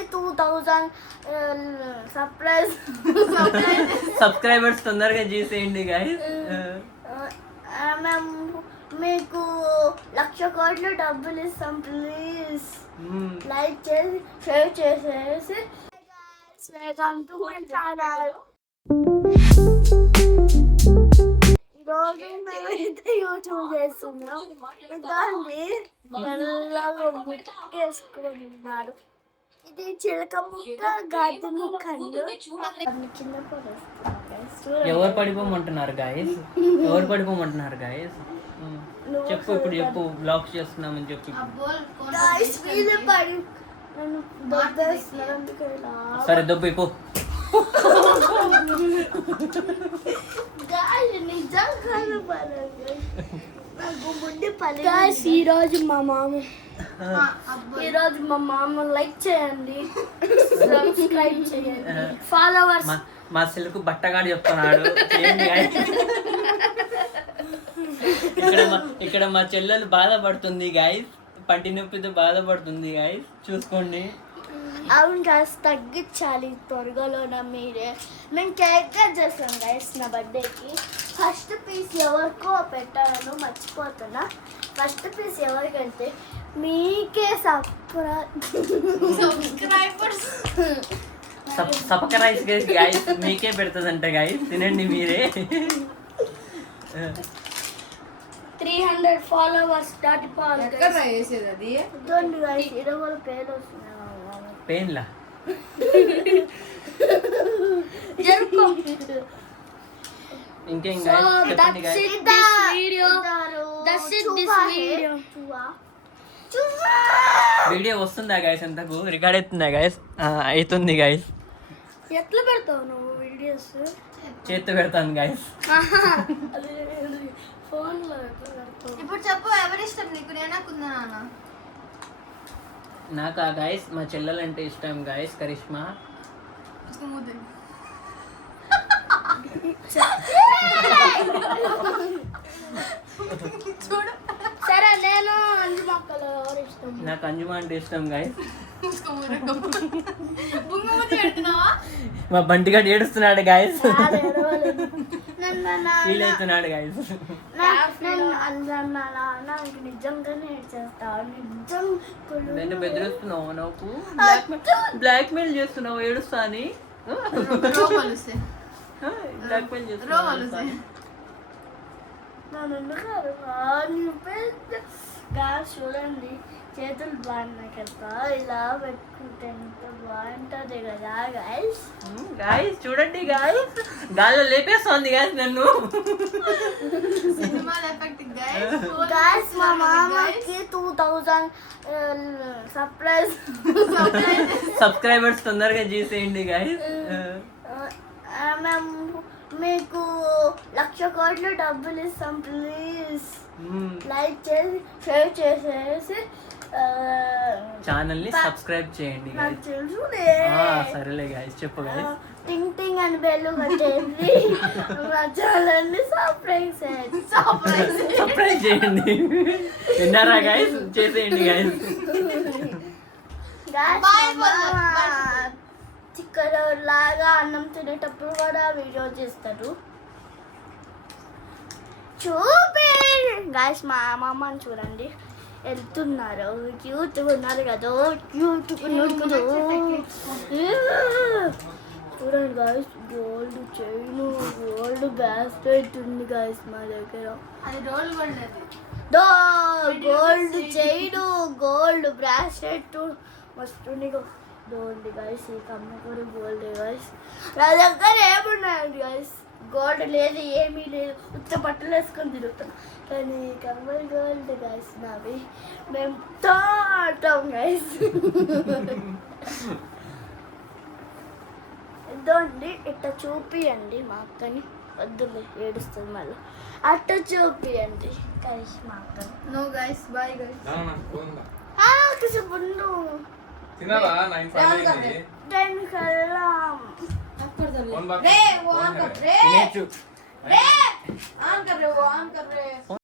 2000 subscribers తొందరగా చేసేయండి guys. మేము మీకు 1,00,000 కోట్లు డబ్బులు ఇస్తాం. ప్లీజ్ లైక్ చేసి షేర్ చేసేసి వెల్కమ్ టు మై ఛానల్. ఈరోజు మేమైతే యూట్యూబ్ చేస్తున్నాం. ఇదండి నల్లగా ముక్కేసుకున్నారు. ఇది చిలక ముక్క, గడ్డి ముక్క అండి. కింద ఎవరు పడిపోమంటున్నారు గాయస్? ఎవరు పడిపోమంటున్నారు గాయస్? చెప్పు, ఇప్పుడు చెప్పు. బ్లాక్ చేస్తున్నామని చెప్పు. సరే దొబ్బు అయిపో. ఈరోజు మా మామ లైక్ చేయండి, సబ్స్క్రైబ్ చేయండి, ఫాలోవర్స్. మా సిల్కు బట్టగాడు చెప్తున్నాడు. ఇక్కడ మా చెల్లెలు బాధపడుతుంది గాయస్, పంటి నొప్పితో బాధపడుతుంది గాయస్, చూసుకోండి. అవును గాయస్, తగ్గించాలి త్వరగాలోనే. మేము కేక్ కట్ చేస్తాం గాయస్ నా బర్త్డేకి. ఫస్ట్ పీస్ ఎవరికో పెట్టాలను మర్చిపోతున్నా. ఫస్ట్ పీస్ ఎవరికంటే మీకే సబ్స్క్రైబర్స్ గాయస్, మీకే పెడుతుందంట గాయస్, తినండి మీరే. 300 ఫాలోవర్స్ దాటిపోవాలి. పేర్లు వస్తున్నాయి. పెయిన్లా ఇంకేం వీడియో వస్తుందా గైస్? ఎంతకు రికార్డ్ అవుతుందా గైస్? అవుతుంది గైస్. ఎట్లా పెడతావు నువ్వు వీడియోస్? చేత్తో పెడతాను గైస్. ఫోన్లో ఇప్పుడు చెప్పు, ఎవరి ఇష్టం నీకు? నేనాకుందా నాన్న? నాకా గైస్ మా చెల్లెలంటే ఇష్టం గైస్, కరిష్మా. సరే, నేను అంజుమక్కలు ఎవరు ఇష్టం? నాకు అంజుమ అంటే ఇష్టం గైస్. మా బంటిగాడు ఏడుస్తున్నాడు గైస్, ఫీల్ అవుతున్నాడు గైస్. నిజంగానే ఏడ్చేస్తాను. నన్ను బెదిరిస్తున్నావు, నాకు బ్లాక్ మెయిల్ చేస్తున్నావు ఏడుస్తా అని. బ్లాక్ మెయిల్ చేస్తున్నావు. చూడండి, చేతులు బాగున్నాయి కదా, ఇలా పెట్టుకుంటే ఎంత బాగుంటుంది కదా గైస్. గైస్ చూడండి గైస్, గాల్లో లేపేస్తోంది గైస్ నన్ను. గైస్ మా మామకి 2000 సబ్స్క్రైబర్స్ తొందరగా చేసేయండి గైస్. మేము మీకు 1,00,000 కోట్లు డబ్బులు ఇస్తాం. ప్లీజ్ లైక్ చేసి షేర్ చేసేసి ఛానల్ ని సబ్స్క్రైబ్ చేయండి. నాకు తెలుసు. సరేలే గైస్, చెప్పు గైస్. టింగ్ టింగ్ అని బెల్లు కట్టేసి మా ఛానల్ ని సబ్స్క్రైబ్ చేయండి. విన్నారా గైస్? చేసేయండి గైస్. చిక్కలో లాగా అన్నం తినేటప్పుడు కూడా వీడియో చేస్తారు. చూపి గాయస్, మా అమ్మమ్మని చూడండి, వెళ్తున్నారు. క్యూట్గా ఉన్నారు కదా, క్యూట్గా ఉన్నారు కదా. చూడండి guys, gold chain, gold bracelet ఉంది గాయస్ మా దగ్గర. గోల్డ్ చైన్, గోల్డ్ బ్రాస్లెట్ మస్తుంది గోల్డ్ గైస్. ఈ కమ్మ కూడా గోల్డ్ గైస్. నా దగ్గర ఏమున్నాయండి గైస్? గోల్డ్ లేదు, ఏమీ లేదు, ఉత్త బట్టలు వేసుకొని తిరుగుతాం. కానీ కమ్మలు గోల్డ్ గైస్ నావి. మేము తాటాం గైస్. ఇదండి, ఇట్లా చూపియండి మా అక్కని. వద్దులే, ఏడుస్తుంది మళ్ళీ. అట్ట చూపియండి గైస్ మా అక్కని. No guys, bye guys. ముందు తినాలా? 9:05 టైం కల్లా रे वो ऑन कर रे रे ऑन कर रहे वो ऑन कर रहे